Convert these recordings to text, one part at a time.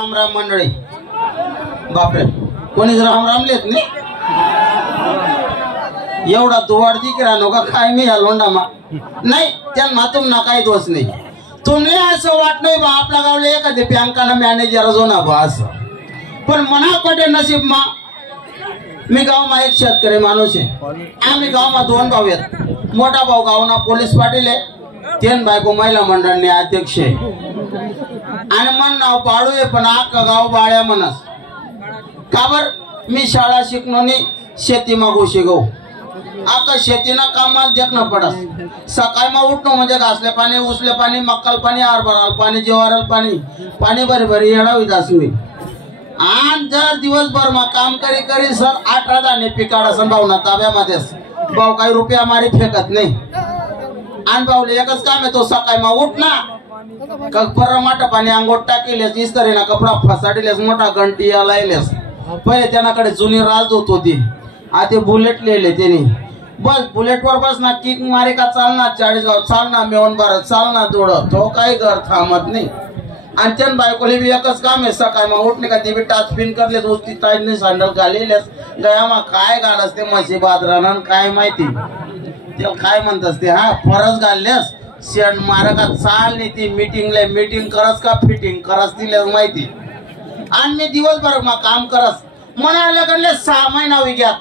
राम राम मंडळी. बापरे, कोणीच राम रामलेत नाही. एवढा दुवाड दिकरा नका काय मी या लोंडामा नाही. त्यांना तुम्हाला काही दोष नाही. तुम्हाला असं वाट नाही बा आपल्या गावला एखादी बँकाना मॅनेजर जो ना बा असं. पण मना पटे नसीब मा मी गावमा एक शेतकरी माणूस आहे. आम्ही गावमा दोन भाऊ आहेत. मोठा भाऊ गावना पोलीस पाटील आहे, तीन बायको महिला मंडळाने अध्यक्ष आहे. आणि मन नाव पाडू आहे पण आका गाव बाळ्या म्हणस. का बर मी शाळा शिकणोनी शेती मागू शिकव आका शेतीना कामात देखणं पडस. सकाळी मग उठणं म्हणजे घासले पाणी, उसले पाणी, मक्कल पाणी, हरभराल पाणी, ज्वाराल पाणी, पाणी भरी भरी येडावी दासवी. आणि जर दिवसभर मग काम करी करी सर 18 दाणे पिकाड असं भावना ताब्यामध्येच. भाऊ काही रुपया मारी फेकत नाही. आणि भाऊले एकच काम आहे, तो सकाळी मग उठना बर माठ पाणी अंगोट टाकेलेस, इस्त्रीना कपडा फसाडिलेस, मोठा घंटी लायलेस. पहिले त्यांनाकडे जुनी राजदूत होती, आता बुलेट लिहिले त्यांनी. बस बुलेटवर बस ना, किक मारे का चालना, 40 गाव चालना, मेवण भारत चालना थोड, तो काही घर थांबत नाही. आणि त्यान बायकोले बी एकच काम आहे, सकाळी मग उठणे का ते बी टाच पिन करलेस, उस्ती ताईने सांडल घालेलेस. गयामा काय घालस ते म्हशी बाजराना काय माहिती ते काय म्हणतात ते. हा फरस घाललेस शेण मारा का चाल नाही. ती मीटिंगला मीटिंग करस का फिटिंग करस तिला माहिती. आणि मी दिवसभर मग काम करस म्हणाले कडले 6 महिना विग्यात.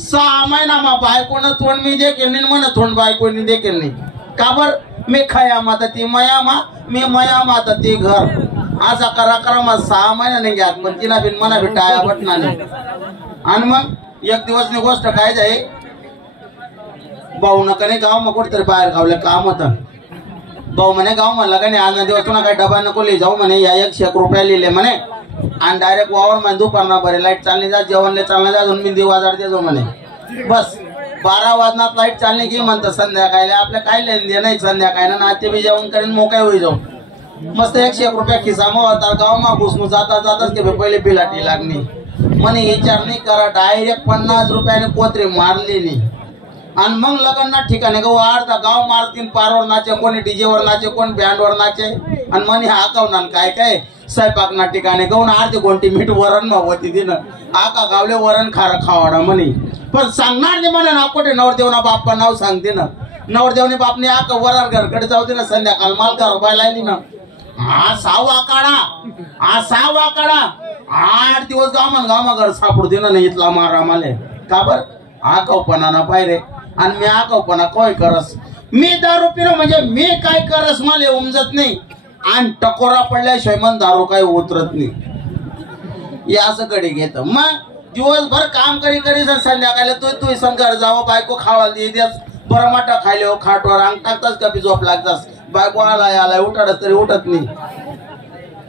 6 महिना मा बायकोनं तोंड मी देखील नाही, म्हण तोंड बायकोनी देखील नाही. का बर मी खया माता ती मया मा, मी मया माता ती घर. असा करा करा मग 6 महिना नाही घ्यात. पण तिला बिन मना बी टाया बटना नाही. आणि मग एक दिवसनी गोष्ट काय जाई, भाऊ नका नाही गाव मग कुठेतरी बाहेर गावले काम होतं. भाऊ म्हणे गाव म्हणला का नाही आज दिवस तुला काही डबा नको लिहि जाऊ म्हणे, या 100 रुपया लिहिले म्हणे. आणि डायरेक्ट वावर म्हणे दुपारना बरे लाईट चालली जा, जेवणले चालणे जा, दोन बिंदी वाजार देजो म्हणे. बस 12 वाजनात लाईट चालणे की म्हणतं संध्याकाळी आपल्या काय लेन दे नाही. संध्याकाळी ना ते बी जेवण करीन मोकाय होई जाऊ. मस्त 100 रुपया खिसा मग होता गाव मा घुसणू जाता जाताच ते पहिले बिलाटी लागणी म्हणे. विचार नाही करा, डायरेक्ट 50 रुपयाने कोत्री मारलेली. आणि मग लग्न ठिकाणी गो अर्धा गाव मारतीन. पारवर नाचे, कोणी डीजेवर नाचे, कोणी बँडवर नाचे. आणि म्हणे हाकवणार काय काय स्वयंपाक ना ठिकाणी गहून अर्धी गोंटी मीठ वरण मग होती तिनं. आका गावले वरण खारा खावाडा म्हणे. पण सांगणार नाही म्हणे ना कुठे नवरदेवना बाप्पा नाव सांगते ना. नवरदेवने बापने आका वरण घरकडे जाऊ दे ना, संध्याकाळ मालका रुपयाला आली ना. हा 6 काढा 8 दिवस गाव घर सापडू दे ना. इथला मारा माले का बर आकावपणा ना पाहिजे. आणि मी आकावपणा काय करस, मी दारू पिलो म्हणजे मी काय करस मला उमजत नाही. आणि टकोरा पडल्याशिवाय मन दारू काय उतरत नाही. हे असं कडे घेत. मग दिवसभर काम करी करी संध्याकाळी तू घर जावं, बायको खावायला देस. बरं माटा खायले हो खाटवर अंग टाकताच कधी झोप लागतास. बायको आलाय उठाडस तरी उठत नाही.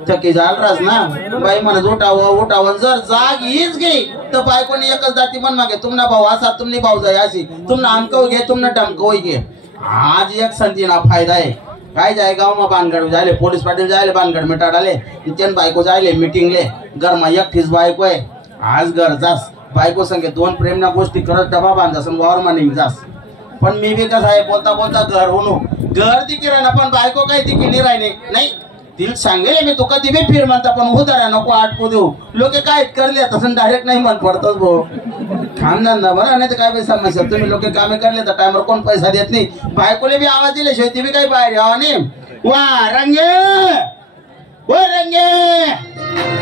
थकी झालरास ना बाई म्हणत उठावं जर जाग हीच घे तर बायकोनी एकच जाती मन मागे, तुमना भाऊ असा, तुमनी भाऊ जाय अशी, तुमना आमकव घे, तुमना टमकव घे. आज एक संतीना फायदा आहे. काय जाय गाव मा बानगड जायले, पोलीस पाटील जायले बानगड मिटाडाले, त्यान बायको जायले मीटिंगले. घरमा एकटीच बायको आहे. आज घर जास बायको संगे 2 प्रेमना गोष्टी करत डबा बांधास वावर मानिंग जास. पण मी बी कसं आहे बोलता बोलता घर होणो घर दिकी राहणार पण बायको काही दिकी नाही राहिने नाही. तिला सांगेल मी तू कधी बी फिर म्हणता पण उदारा नको आटकू देऊ. लोक काय करले तसं डायरेक्ट नाही म्हण पडतच भाऊ. खानदांदा बरं नाही तर काय बी समस्या. तुम्ही लोक कामे करले तर टायमवर कोण पैसा देत नाही. बायकोले बी आवाज दिल्याशिवाय ती बी काही बाहेर यावा नाही. वा रंगे, वा रंगे.